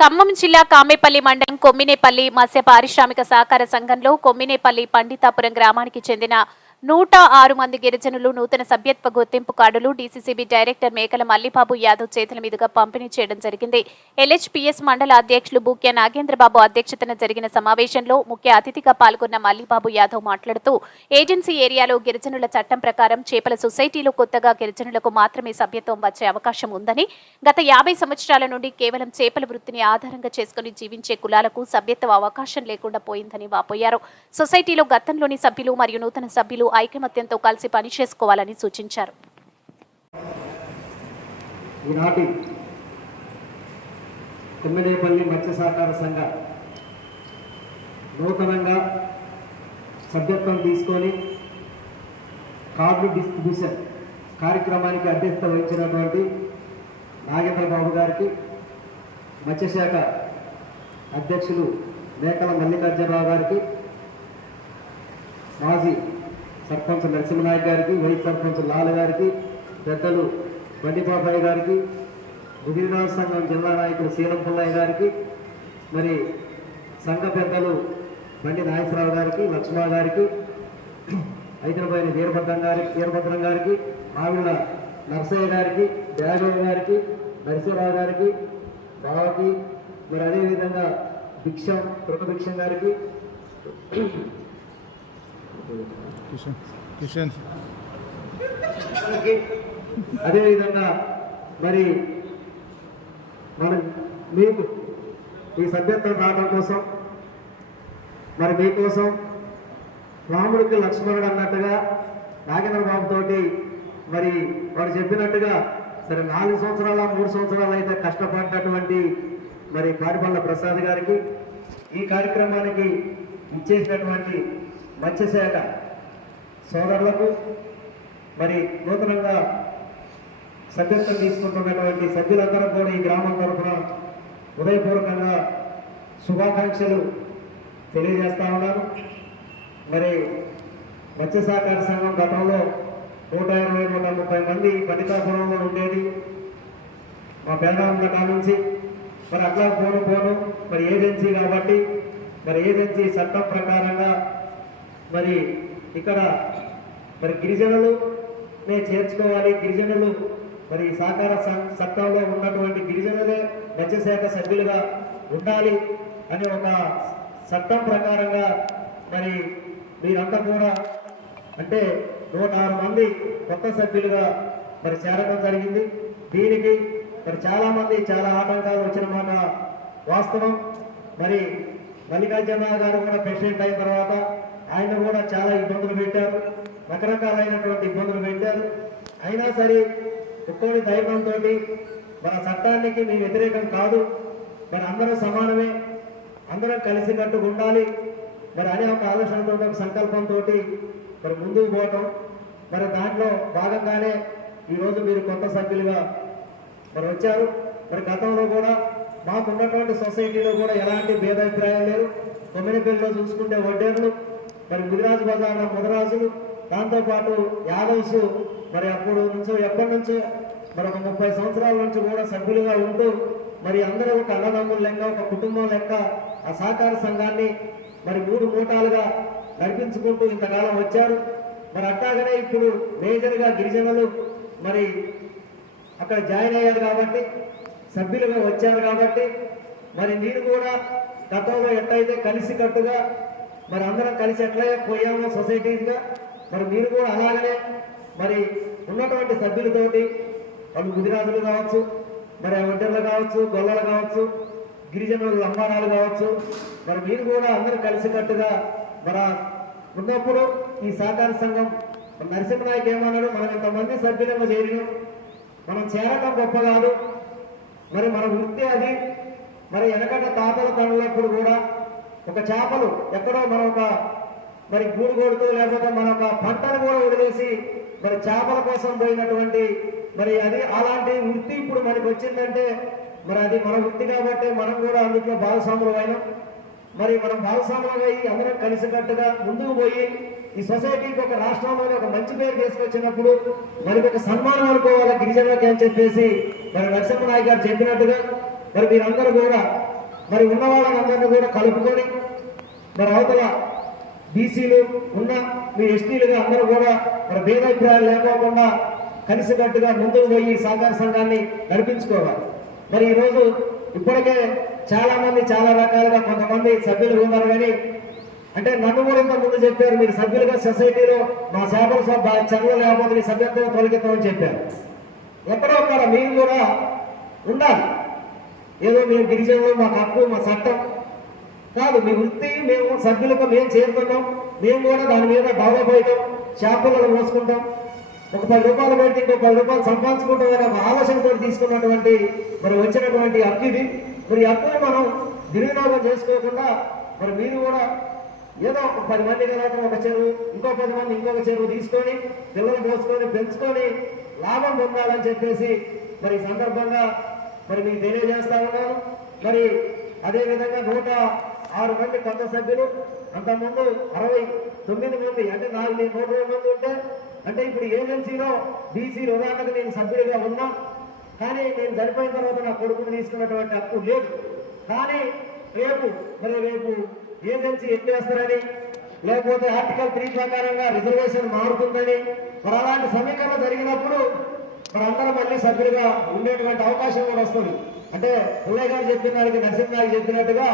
ఖమ్మం జిల్లా కామేపల్లి మండలం కొమ్మినేపల్లి మత్స్య పారిశ్రామిక సహకార సంఘంలో కొమ్మినేపల్లి పండితాపురం గ్రామానికి చెందిన నూట ఆరు మంది గిరిజనులు నూతన సభ్యత్వ గుర్తింపు కార్డులు డీసీసీబీ డైరెక్టర్ మేకల మల్లిబాబు యాదవ్ చేతుల మీదుగా పంపిణీ చేయడం జరిగింది. ఎల్హెచ్పీఎస్ మండల అధ్యక్షులు బుక్య నాగేంద్రబాబు అధ్యక్షతన జరిగిన సమావేశంలో ముఖ్య అతిథిగా పాల్గొన్న మల్లిబాబు యాదవ్ మాట్లాడుతూ ఏజెన్సీ ఏరియాలో గిరిజనుల చట్టం ప్రకారం చేపల సొసైటీలో కొత్తగా గిరిజనులకు మాత్రమే సభ్యత్వం వచ్చే అవకాశం ఉందని గత యాభై సంవత్సరాల నుండి కేవలం చేపల వృత్తిని ఆధారంగా చేసుకుని జీవించే కులాలకు సభ్యత్వ అవకాశం లేకుండా పోయిందని వాపోయారు. సొసైటీలో గతంలోని సభ్యులు మరియు నూతన సభ్యులు ఐకమత్యంతో కలిసి పనిచేసుకోవాలని సూచించారు. ఈనాటి కొమ్మినేపల్లి మత్స్య సహకార సంఘ నూతనంగా సభ్యత్వం తీసుకొని కార్డు డిస్ట్రిబ్యూషన్ కార్యక్రమానికి అధ్యక్షత వహించినటువంటి నాగేంద్ర బాబు గారికి మత్స్యశాఖ అధ్యక్షులు మేకల మల్లికార్జునరావు గారికి మాజీ సర్పంచ్ నరసింహనాయక్ గారికి వైస్ సర్పంచ్ లాల్ గారికి పెద్దలు బండిపాపయ్య గారికి ముదిరిరాజు సంఘం జిల్లా నాయకులు శీలం పుల్లయ్య గారికి మరి సంఘ పెద్దలు బండి నాగేశ్వరరావు గారికి లక్ష్మా గారికి హైదరాబాద్ వీరభద్రం గారికి వీరభద్రం గారికి ఆవిడ నర్సయ్య గారికి దేవయ్య గారికి నరసింహరావు గారికి బావకి మరి అదేవిధంగా భిక్షం కృతభిక్షం గారికి కిషన్ కిషన్. అదేవిధంగా మరి మన మీకు ఈ సభ్యత్వం రావడం కోసం మరి మీకోసం రాముడికి లక్ష్మణుడు అన్నట్టుగా నాగేంద్ర బాబు తోటి మరి వాడు చెప్పినట్టుగా సరే నాలుగు సంవత్సరాల మూడు సంవత్సరాలు అయితే కష్టపడినటువంటి మరి పారిపల్ల ప్రసాద్ గారికి ఈ కార్యక్రమానికి ఇచ్చేసినటువంటి మత్స్యశాఖ సోదరులకు మరి నూతనంగా సభ్యత్వం తీసుకుంటున్నటువంటి సభ్యులందరూ కూడా ఈ గ్రామం తరఫున హృదయపూర్వకంగా శుభాకాంక్షలు తెలియజేస్తా ఉన్నాను. మరి మత్స్యశాఖ సంఘం గతంలో నూట ఇరవై నూట ముప్పై మంది పండితాపురంలో ఉండేది. మా పేదాంత నుంచి మరి అట్లా పోను పోను మరి ఏజెన్సీ కాబట్టి మరి ఏజెన్సీ చట్టం ప్రకారంగా మరి ఇక్కడ మరి గిరిజనులు నే చేర్చుకోవాలి. గిరిజనులు మరి సహకార సం- ఉన్నటువంటి గిరిజనులే మత్స్యశాఖ సభ్యులుగా ఉండాలి అని ఒక చట్టం ప్రకారంగా మరి మీరంతా కూడా అంటే నూట ఆరు మంది కొత్త సభ్యులుగా మరి చేరడం జరిగింది. దీనికి మరి చాలామంది చాలా ఆటంకాలు వచ్చిన మాట వాస్తవం. మరి మల్లికార్జున గారు కూడా ప్రెసిడెంట్ అయిన తర్వాత ఆయన కూడా చాలా ఇబ్బందులు పెట్టారు. రకరకాలైనటువంటి ఇబ్బందులు పెట్టారు. అయినా సరే ఒక్కోటి దైవంతో మన చట్టానికి మేము వ్యతిరేకం కాదు. మరి అందరూ సమానమే. అందరం కలిసికట్టుగా ఉండాలి. మరి అనే ఒక ఆలోచనతో ఒక సంకల్పంతో మరి ముందుకు పోవటం. మరి దాంట్లో భాగంగానే ఈరోజు మీరు కొత్త సభ్యులుగా మరి వచ్చారు. మరి గతంలో కూడా మాకు ఉన్నటువంటి సొసైటీలో కూడా ఎలాంటి భేదాభిప్రాయం లేదు. కొమ్మినపల్లిలో చూసుకుంటే వడ్డేర్లు. మరి ముదిరాజు బజార్లో ముదరాజులు దాంతోపాటు యాదవ్స్ మరి అప్పుడు నుంచో ఎప్పటి నుంచో మరి ఒక ముప్పై సంవత్సరాల నుంచి కూడా సభ్యులుగా ఉంటూ మరి అందరూ ఒక అన్నదమ్ముల లెక్క ఒక కుటుంబం లెక్క ఆ సహకార సంఘాన్ని మరి మూడు మూటాలుగా నడిపించుకుంటూ ఇంతకాలం వచ్చారు. మరి అట్టాగనే ఇప్పుడు మేజర్గా గిరిజనులు మరి అక్కడ జాయిన్ అయ్యారు కాబట్టి సభ్యులుగా వచ్చారు కాబట్టి మరి మీరు కూడా గతంలో ఎట్టయితే కలిసి కట్టుగా మరి అందరం కలిసి ఎట్లా పోయాము సొసైటీగా మరి మీరు కూడా అలాగనే మరి ఉన్నటువంటి సభ్యులతోటి వాళ్ళు గుజరాతులు కావచ్చు మరి ఒడ్డర్లు కావచ్చు గొల్లలు కావచ్చు గిరిజనుల లంబారాలు కావచ్చు మరి మీరు కూడా అందరూ కలిసికట్టుగా మరి ఉన్నప్పుడు ఈ సహకార సంఘం నరసింహనాయక్ ఏమన్నాడు మనం ఇంతమంది సభ్యులను చేరినాం మనం చేరటం గొప్ప కాదు మరి మన వృత్తి అది మరి వెనకట తాతల పనులప్పుడు కూడా ఒక చేపలు ఎక్కడో మన ఒక మరి గూడు కొడుతూ లేకపోతే మన ఒక పంటను కూడా వదిలేసి మరి చేపల కోసం పోయినటువంటి మరి అది అలాంటి వృత్తి ఇప్పుడు మనకు వచ్చిందంటే మరి అది మన వృత్తి కాబట్టి మనం కూడా అందులో భాగస్వాములు అయినాం. మరి మనం భాగస్వాములుగా అయ్యి అందరం కలిసికట్టుగా ముందుకు పోయి ఈ సొసైటీకి ఒక రాష్ట్రంలోనే ఒక మంచి పేరు తీసుకొచ్చినప్పుడు మరి ఒక సన్మానం అనుకోవాలి గిరిజనులకి అని చెప్పేసి మరి నరసింహ నాయక్ గారు చెప్పినట్టుగా మరి మీరందరూ కూడా మరి ఉన్న వాళ్ళందరినీ కూడా కలుపుకొని మరి అవతల బీసీలు ఉన్న మీ ఎస్టీలుగా అందరూ కూడా మరి భేదాభిప్రాయాలు లేకోకుండా కలిసికట్టుగా ముందుకు పోయి సహకార సంఘాన్ని నడిపించుకోవాలి. మరి ఈరోజు ఇప్పటికే చాలా మంది చాలా రకాలుగా కొంతమంది సభ్యులు ఉన్నారు కానీ అంటే నన్ను కూడా ఇంత ముందు చెప్పారు మీరు సభ్యులుగా సొసైటీలో మా సేవల సభ చదువు లేకపోతే మీ సభ్యత్వం తొలగిద్దామని చెప్పారు. ఎక్కడో కూడా మీరు కూడా ఉండాలి. ఏదో మేము గిరిజనులు మా హక్కు మా చట్టం. కాదు మీ వృత్తి మేము సభ్యులకు మేము చేరుకుంటాం. మేము కూడా దాని మీద డెవలప్ అవుతాం షాపులలో మోసుకుంటాం. ఒక పది రూపాయలు పెడితే ఇంకో పది రూపాయలు సంపాదించుకుంటాం అనే ఒక ఆలోచనతో తీసుకున్నటువంటి మరి వచ్చినటువంటి హక్కు ఇది. మరి హక్కును మనం దుర్వినియోగం చేసుకోకుండా మరి మీరు కూడా ఏదో ఒక పది మంది కదా ఒక చెరువు ఇంకో పది మంది ఇంకొక చెరువు తీసుకొని పిల్లలు పోసుకొని పెంచుకొని లాభం పొందాలని చెప్పేసి మరి సందర్భంగా మరి మీకు తెలియజేస్తా ఉన్నాను. మరి అదేవిధంగా నూట ఆరు మంది కొత్త సభ్యులు అంతకుముందు అరవై తొమ్మిది మంది అంటే నాలుగు నేను నూట మంది ఉంటే అంటే ఇప్పుడు ఏజెన్సీలో బీసీ ఉదాహరణకు నేను సభ్యుడిగా ఉన్నా. కానీ నేను చనిపోయిన తర్వాత నా కొడుకుని తీసుకున్నటువంటి హక్కు లేదు. కానీ రేపు మరి రేపు ఏజెన్సీ ఏం చేస్తారని లేకపోతే ఆర్టికల్ త్రీ ప్రకారంగా రిజర్వేషన్ మారుతుందని మరి అలాంటి సమీకరణ జరిగినప్పుడు మనందరం మళ్ళీ సభ్యులుగా ఉండేటువంటి అవకాశం కూడా వస్తుంది. అంటే పుల్లయ్య గారు చెప్పిన దానికి నరసింహ గారు చెప్పినట్టుగా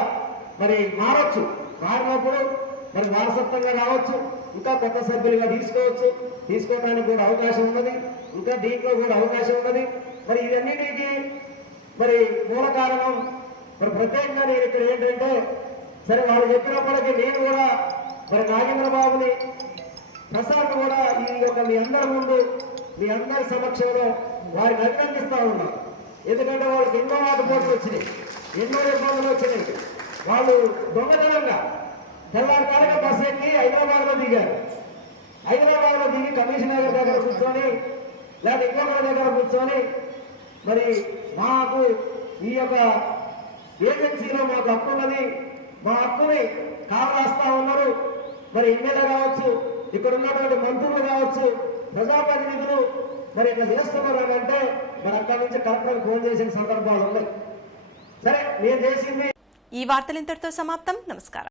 మరి మారచ్చు. మారినప్పుడు మరి వారసత్వంగా రావచ్చు. ఇంకా కొత్త సభ్యులుగా తీసుకోవచ్చు. తీసుకోవడానికి కూడా అవకాశం ఉన్నది. ఇంకా దీంట్లో కూడా అవకాశం ఉన్నది. మరి ఇవన్నిటికీ మరి మూల కారణం మరి ప్రత్యేకంగా నేను ఇక్కడ ఏంటంటే సరే వాళ్ళు చెప్పినప్పటికీ నేను కూడా మరి నాగేంద్ర బాబుని ప్రసాద్ కూడా ఈ యొక్క మీ అందరి ముందు మీ అందరి సమక్షంలో వారిని అభినందిస్తా ఉన్నాం. ఎందుకంటే వాళ్ళకి ఎన్నో ఆటపోట్లు వచ్చినాయి ఎన్నో ఇబ్బందులు వచ్చినాయి. వాళ్ళు దొంగతనంగా తెల్లారికాలుగా బస్సు ఎక్కి హైదరాబాద్లో దిగారు. హైదరాబాద్లో దిగి కమిషనర్ దగ్గర కూర్చొని లేదా ఇంకొకరి దగ్గర కూర్చొని మరి మాకు ఈ యొక్క ఏజెన్సీలో మాకు హక్కు ఉన్నది మా హక్కుని కావలాస్తా ఉన్నారు. మరి ఎమ్మెల్యే కావచ్చు ఇక్కడ ఉన్నటువంటి మంత్రులు కావచ్చు ప్రజాప్రతినిధులు మరి ఇట్లా చేస్తున్నారు అని అంటే మరి అక్కడి నుంచి కలెక్టర్ ఫోన్ చేసిన సందర్భాలు ఉన్నాయి. సరే నేను చేసింది ఈ వార్తలు ఇంతటితో సమాప్తం. నమస్కారం.